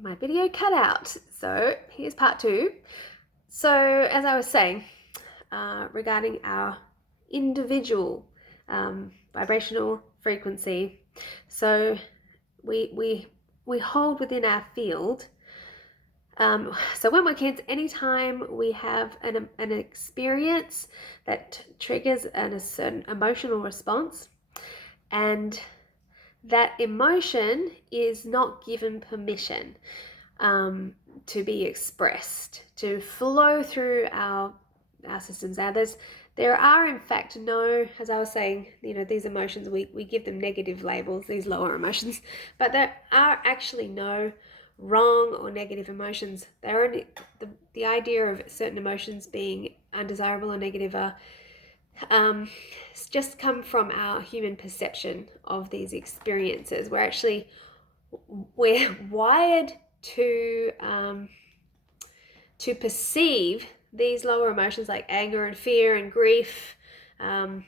my video cut out. So here's part two. So as I was saying, regarding our individual vibrational frequency, so we hold within our field. So when we're kids, anytime we have an experience that triggers a certain emotional response, and that emotion is not given permission to be expressed, to flow through our systems. Now, there are in fact no, as I was saying, these emotions, we give them negative labels, these lower emotions, but there are actually no wrong or negative emotions. They're only the idea of certain emotions being undesirable or negative are just come from our human perception of these experiences. We're wired to perceive these lower emotions like anger and fear and grief as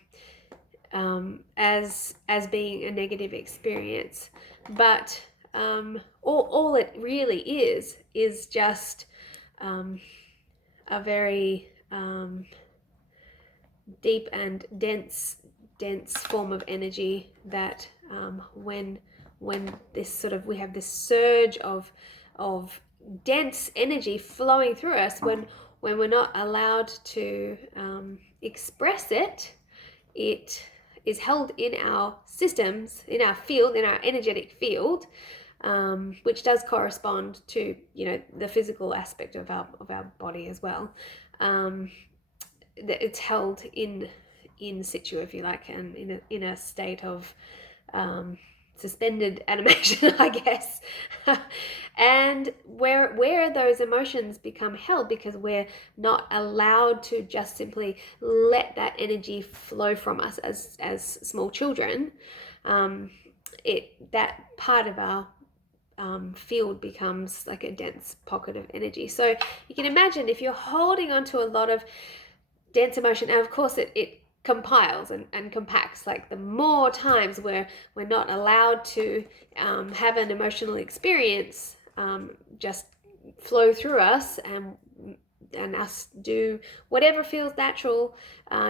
being a negative experience, but all it really is just a very deep and dense form of energy that when this sort of, we have this surge of dense energy flowing through us, when we're not allowed to express it, it is held in our systems, in our field, in our energetic field, which does correspond to the physical aspect of our body as well. It's held in situ, if you like, and in a state of suspended animation, I guess. And where those emotions become held, because we're not allowed to just simply let that energy flow from us as small children, that part of our field becomes like a dense pocket of energy. So you can imagine if you're holding onto a lot of dense emotion, and of course it compiles and compacts. Like the more times where we're not allowed to have an emotional experience just flow through us, and us do whatever feels natural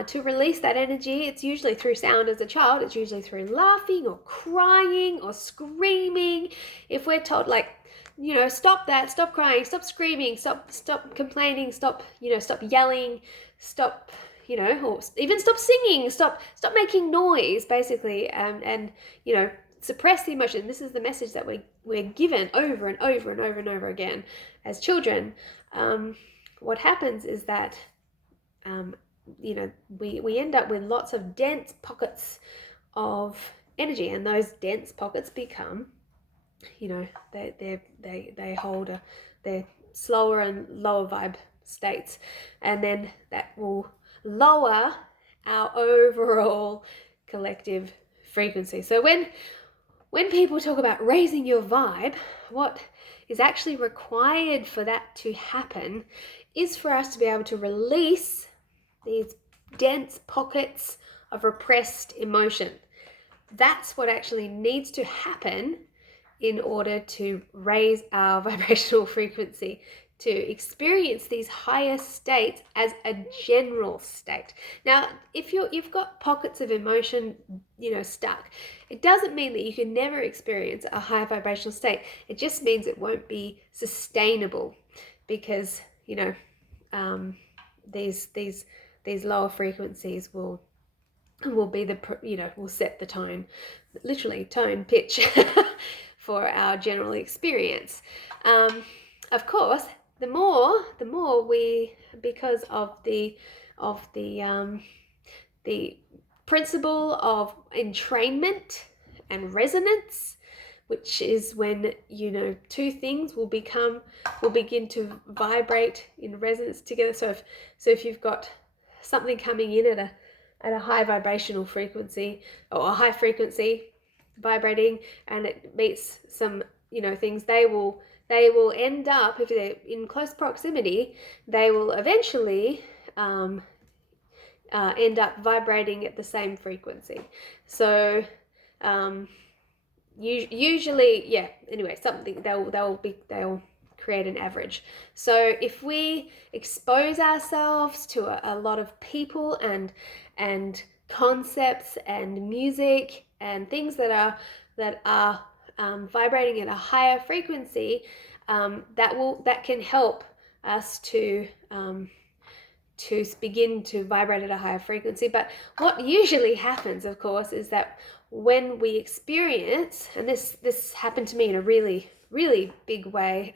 to release that energy. It's usually through sound as a child. It's usually through laughing or crying or screaming. If we're told, like, stop that, stop crying, stop screaming, stop complaining, stop yelling, stop, or even stop singing, stop making noise, basically, and suppress the emotion. This is the message that we're given over and over and over and over again as children. What happens is that we end up with lots of dense pockets of energy, and those dense pockets become, they hold their slower and lower vibe states, and then that will lower our overall collective frequency. So when people talk about raising your vibe, what is actually required for that to happen is for us to be able to release these dense pockets of repressed emotion. That's what actually needs to happen in order to raise our vibrational frequency, to experience these higher states as a general state. Now, if you've got pockets of emotion, stuck, it doesn't mean that you can never experience a high vibrational state. It just means it won't be sustainable, because these lower frequencies will be will set the tone, literally tone pitch for our general experience. Of course, the more we, because of the principle of entrainment and resonance, which is when two things will begin to vibrate in resonance together. So if you've got something coming in at a high vibrational frequency, or a high frequency vibrating, and it meets some things, they will end up, if they're in close proximity, they will eventually end up vibrating at the same frequency. So usually, yeah, anyway, something they'll create an average. So if we expose ourselves to a lot of people and concepts and music and things that are vibrating at a higher frequency, that can help us to begin to vibrate at a higher frequency. But what usually happens, of course, is that when we experience, and this happened to me in a really, really big way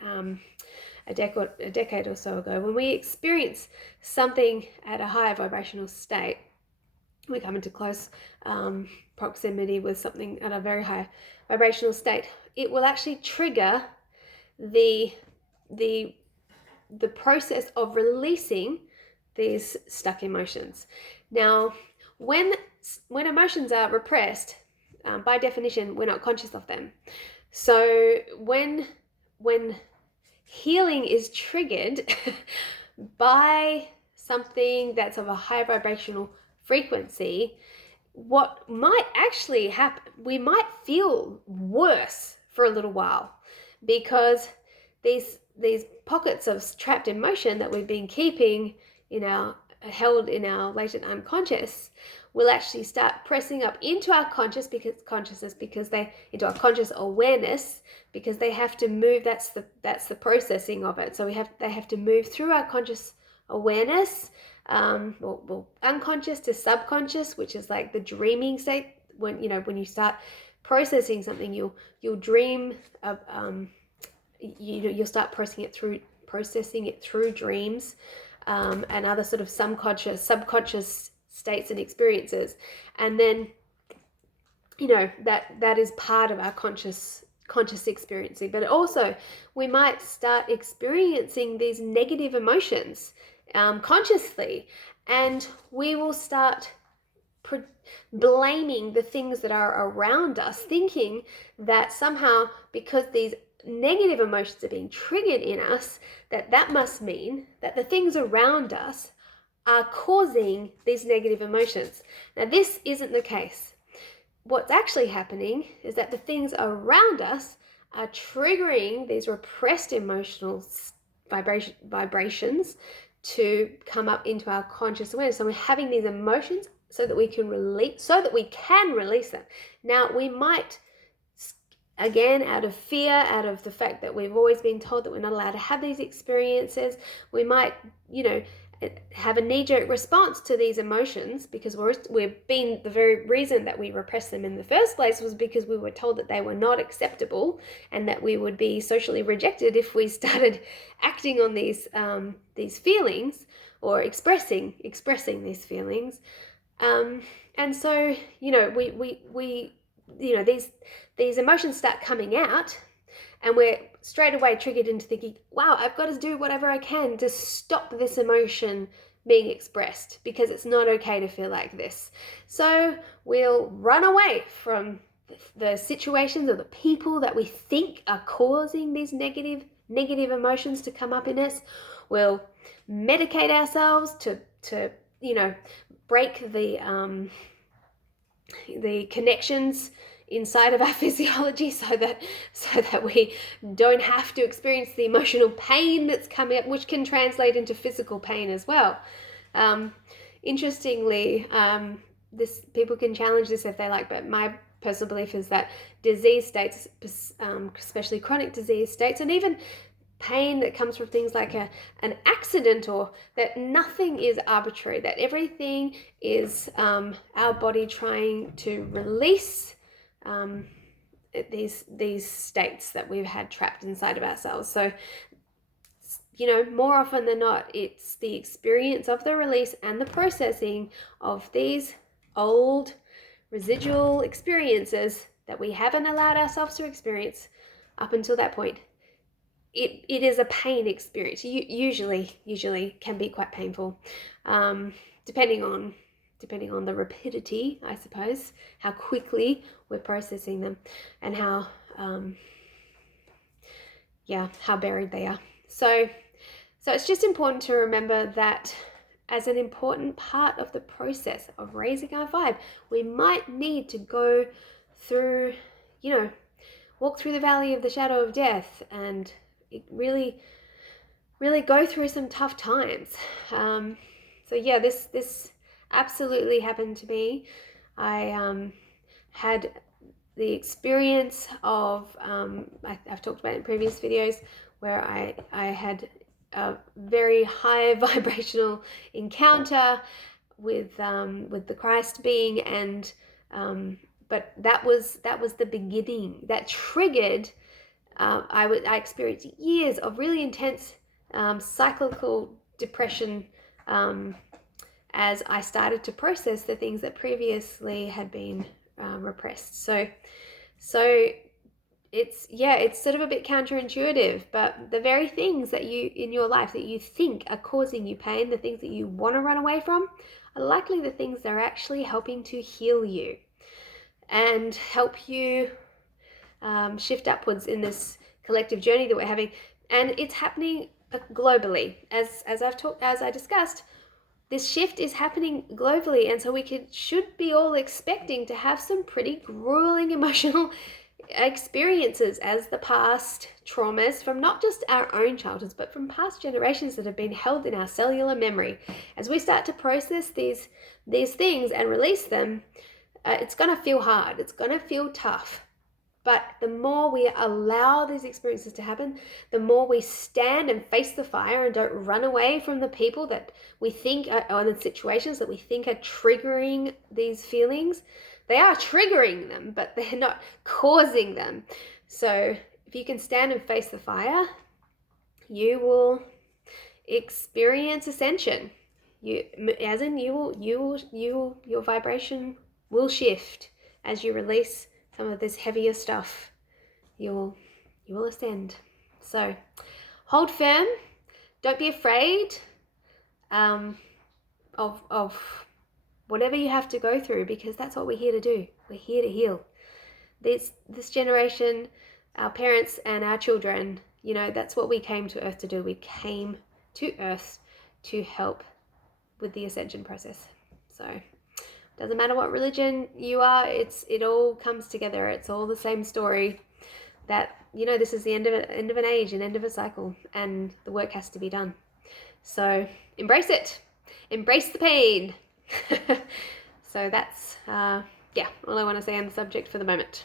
a decade or so ago, when we experience something at a higher vibrational state, we come into close proximity with something at a very high vibrational state, it will actually trigger the process of releasing these stuck emotions. Now, when emotions are repressed, by definition, we're not conscious of them. So when healing is triggered by something that's of a high vibrational frequency, what might actually happen, we might feel worse for a little while, because these pockets of trapped emotion that we've been keeping held in our latent unconscious will actually start pressing up into our consciousness, because into our conscious awareness, because they have to move. That's the processing of it. So they have to move through our conscious awareness, well, unconscious to subconscious, which is like the dreaming state. When you start processing something, you'll dream of you'll start processing it through dreams, and other sort of subconscious states and experiences. And then that is part of our conscious experiencing. But also we might start experiencing these negative emotions consciously, and we will start blaming the things that are around us, thinking that somehow, because these negative emotions are being triggered in us, that must mean that the things around us are causing these negative emotions. Now, this isn't the case. What's actually happening is that the things around us are triggering these repressed emotional vibrations to come up into our conscious awareness. So we're having these emotions so that we can release them. Now, we might, again, out of fear, out of the fact that we've always been told that we're not allowed to have these experiences, we might, have a knee-jerk response to these emotions, because the very reason that we repressed them in the first place was because we were told that they were not acceptable, and that we would be socially rejected if we started acting on these feelings, or expressing these feelings. And so, these emotions start coming out, and we're straight away triggered into thinking, wow, I've got to do whatever I can to stop this emotion being expressed, because it's not okay to feel like this. So we'll run away from the situations or the people that we think are causing these negative emotions to come up in us. We'll medicate ourselves to break the connections inside of our physiology, so that we don't have to experience the emotional pain that's coming up, which can translate into physical pain as well. Interestingly, people can challenge this if they like, but my personal belief is that disease states, especially chronic disease states, and even pain that comes from things like an accident, or that nothing is arbitrary, that everything is our body trying to release these states that we've had trapped inside of ourselves. So, more often than not, it's the experience of the release and the processing of these old residual experiences that we haven't allowed ourselves to experience up until that point. It is a pain experience. Usually can be quite painful, depending on the rapidity, I suppose, how quickly we're processing them, and how buried they are. So it's just important to remember that, as an important part of the process of raising our vibe, we might need to go through, walk through the valley of the shadow of death and really, really go through some tough times. So yeah, this absolutely happened to me. I had the experience of, I've talked about it in previous videos, where I had a very high vibrational encounter with the Christ being, and but that was the beginning that triggered. I experienced years of really intense cyclical depression as I started to process the things that previously had been repressed. So it's sort of a bit counterintuitive, but the very things that you in your life that you think are causing you pain, the things that you want to run away from, are likely the things that are actually helping to heal you and help you shift upwards in this collective journey that we're having. And it's happening globally, as I discussed. This shift is happening globally, and so we should be all expecting to have some pretty grueling emotional experiences as the past traumas from not just our own childhoods, but from past generations that have been held in our cellular memory. As we start to process these things and release them, it's going to feel hard. It's going to feel tough. But the more we allow these experiences to happen, the more we stand and face the fire and don't run away from the people that we think are, or the situations that we think are triggering these feelings. They are triggering them, but they're not causing them. So if you can stand and face the fire, you will experience ascension. Your vibration will shift as you release some of this heavier stuff. You will ascend. So hold firm. Don't be afraid of whatever you have to go through, because that's what we're here to do. We're here to heal. This generation, our parents and our children, that's what we came to Earth to do. We came to Earth to help with the ascension process. So doesn't matter what religion you are, it all comes together. It's all the same story, that this is the end of an age, an end of a cycle, and the work has to be done. So embrace it. Embrace the pain. So that's all I want to say on the subject for the moment.